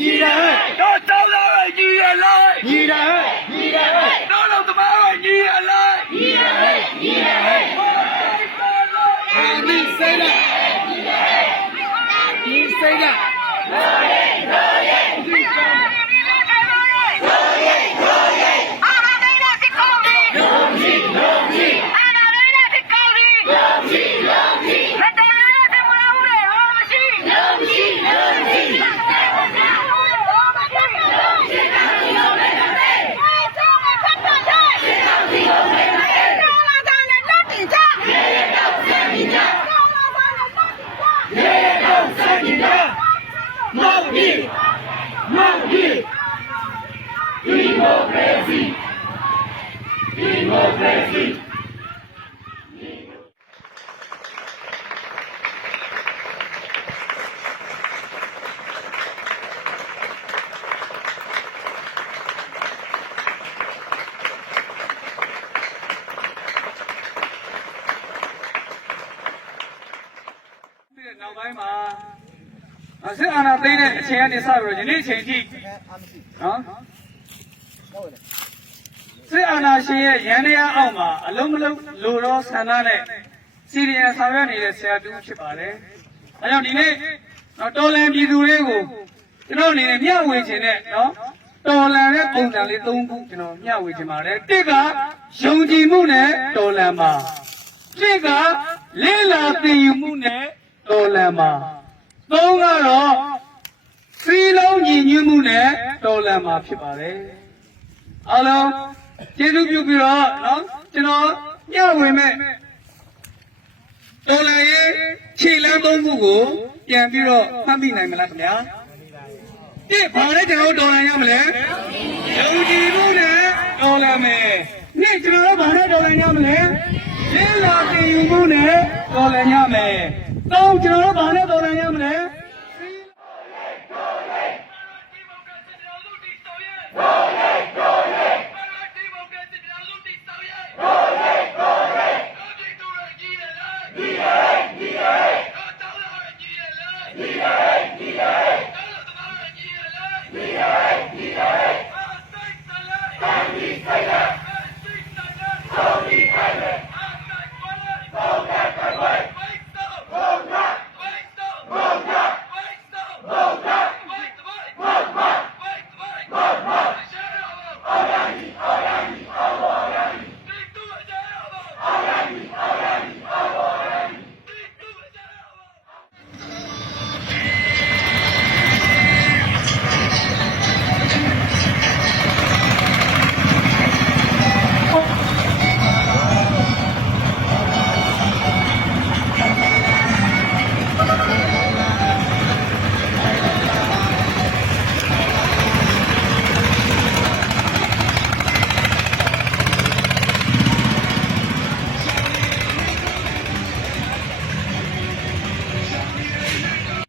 တယ်တော့တောင်းသားပဲညီရလားညီတယ်ညီတယ်တော့တော့တမပဲညီရလားညီတယ်ညီတယ်အာဒီစိတ်နဲ့ဒီစိတ်နဲ့ မောင်ကြီးဒီမိုကရေစီဒီမိုကရေစီ ဒီနောက်ပိုင်းမှာအ စစ်အာဏာသိမ်းတဲ့အချိန်ကနေစပြီးတော့ယနေ့အချိန်ထိနော်စစ်အာဏာရှင်ရဲ့ရန်တရားအောက်မှာအလုံးမလုံးလိုတော့ဆန္ဒနဲ့စီရီယံဆောင်ရွက်နေတဲ့ဆရာတူဖြစ်ပါတယ်။အဲကြောင့်ဒီနေ့နော်တော်လန်ပြည်သူတွေကိုကျွန်တော်အနေနဲ့မျှဝေခြင်းနဲ့နော်တော်လန်တဲ့ပုံစံလေး၃ခုကျွန်တော်မျှဝေခြင်းပါတယ်။တစ်ကယုံကြည်မှုနဲ့တော်လန်ပါ။တစ်ကလေးလာသိယူမှုနဲ့တော်လန်ပါ။ သုံးကတော့စီလုံးညီညွတ်မှုနဲ့တော်လန်ပါဖြစ်ပါတယ်။အားလုံးကျေးဇူးပြုပြီးတော့နော်ကျွန်တော်မျှဝေမဲ့တော်လန်ရဲ့ခြေလမ်းသုံးခုကိုပြန်ပြီးတော့မှတ်မိနိုင်မလားခင်ဗျာ။ဒီဘာလဲကျွန်တော်တို့တော်လန်ရမလဲ။ယုံကြည်မှုနဲ့တော်လန်မယ်။နေ့ကျွန်တော်တို့ဘာနဲ့တော်လန်ရမလဲ။ရင်းလာတင်ယူမှုနဲ့တော်လန်ရမယ်။ သုံးကျွန်တော်တို့ဘာနဲ့တော်လန်ရမလဲ။